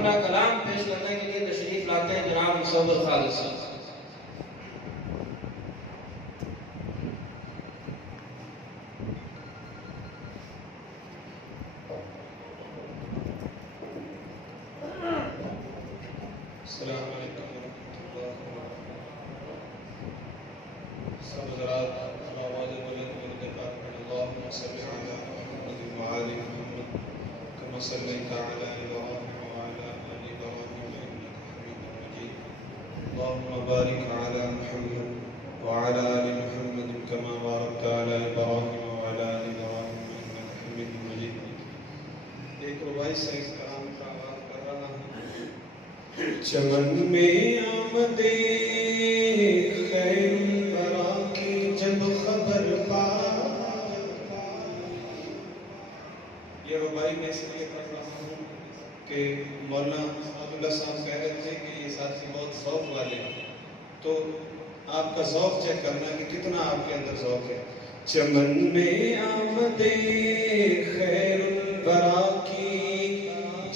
اپنا کلام پیش کرنے کے لیے تشریف لاتے ہیں جناب مصور خالد صاحب. السلام علیکم ورحمۃ اللہ وبرکاتہ. سب حضرات آواز بلند بول کر بات کریں. اللهم صل علی محمد وعلى آل محمد كما صليت على ابراهيم وعلى آل ابراهيم انك حميد مجيد. اللهم بارك على محمد وعلى آل محمد كما باركت على ابراهيم وعلى آل ابراهيم انك حميد مجيد. ایک رباعی سے اس کلام کا آغاز کر رہا ہوں. چمن میں آمدے خیر برا کی جب خبر پا. یہ رباعی میں اس لیے پڑھ رہا ہوں کہ مولانا عبداللہ صاحب کہہ رہے تھے کہ یہ ساتھی بہت ذوق والے ہیں، تو آپ کا ذوق چیک کرنا کہ کتنا آپ کے اندر ذوق ہے. چمن میں آمدے خیر برا کی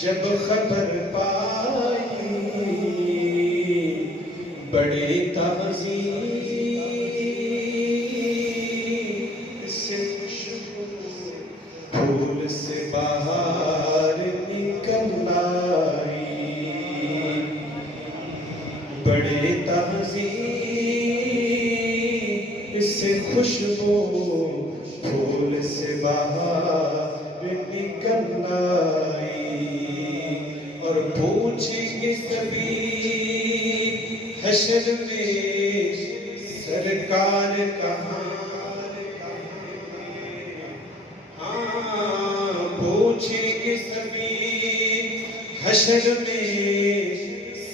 جب خبر پائی، بڑی تعظیم سے خوشبو پھول سے باہر نکل آئی. بڑی تعظیم سے خوشبو پھول سے باہر نکل آئی. اور پوچھی کس کبھی حشر میں سرکار کہاں. ہاں پوچھی کس کبھی حشر میں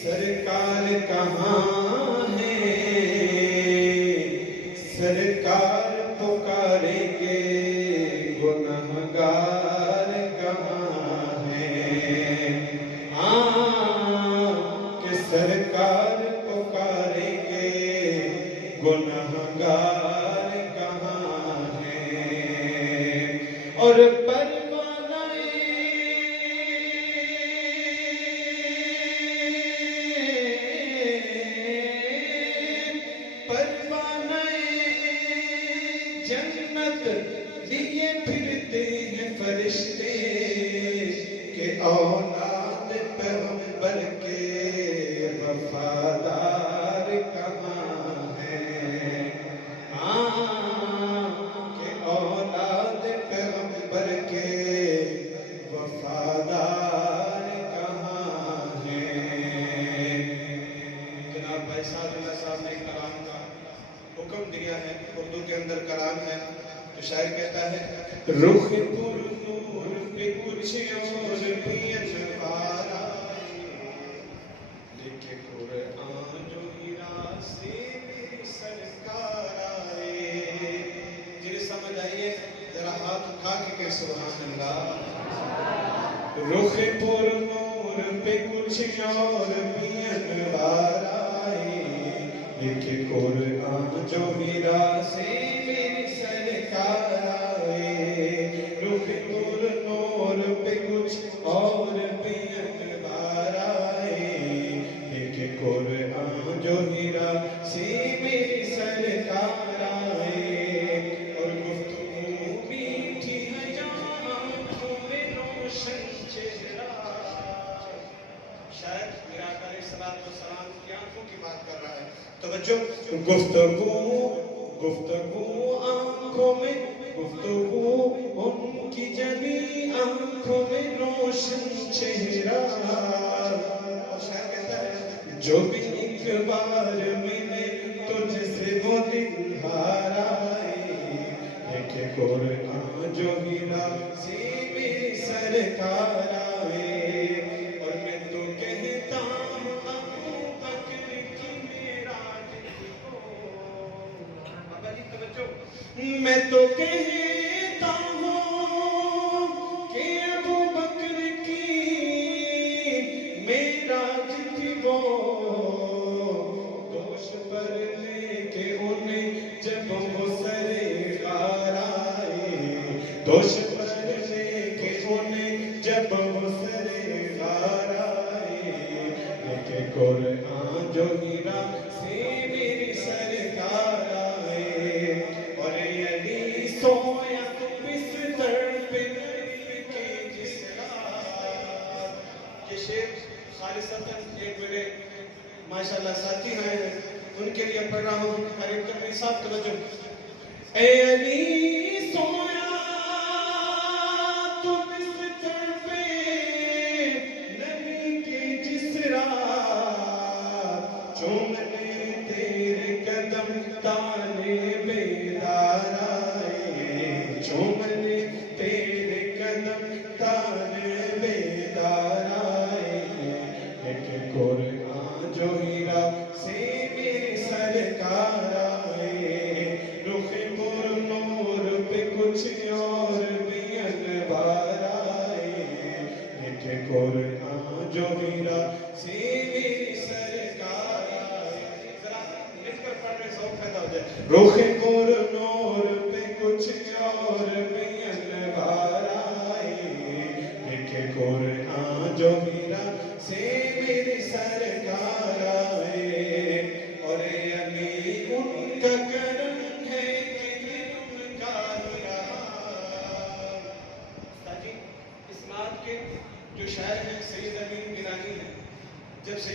سرکار کہاں ہے. سرکار پکاریں گے گنہگار کہاں ہے. کہ سرکار پکاریں گے گنہگار کہاں ہیں. اور پروانہ جنت لیے پھرتے ہیں فرشتے کہ اولاد پیغمبر کے وفادار کہاں ہیں. کہ اولاد پیغمبر کے وفادار کہاں ہیں. جناب بھائی سعد اللہ صاحب نے کلام کا حکم دیا ہے، اردو کے اندر کلام ہے. تو شاعر کہتا ہے رخ پر نور پہ کچھ اور بھی انوار آئے، لکھے قرآن جو ہیرا سے میری سرکار آئے. جنہیں سمجھ آئیے ذرا ہاتھ اٹھا کے کہ سبحان اللہ. رخ پر نور پہ کچھ اور بھی انوار آئے، لکھے قرآن جو ہیرا سے میری سرکار آئے. رخ پر نور پہ کچھ اور بھی انوار آئے، لکھے قرآن جو ہیرا سے میری سرکار آئے. اور گفتگو میٹھی ہے آنکھوں میں روشن چہرہ. شاید میرا آقا علیہ السلام کی آنکھوں کی بات کر رہا ہے. توجہ. گفتگو آنکھوں میں، گفتگو ان کی جبھی آنکھوں میں روشن چہرہ. اور شاید کہتا ہے جو بھی ایک بار ملے تجھ سے وہ دل ہار آئے، کہ قرآن جو ہیرا سے میری سرکار آئے. اور میں تو کہتا ہوں ابو بکر کی معراج کو. بابا جی توجہ. میں تو کہتا ہوں کہ ابو بکر کی معراج تھی وہ، دوش پر لے کے انہیں جب وہ سرے غار آئے. دوش پر لے کے انہیں جب وہ سرے غار آئے،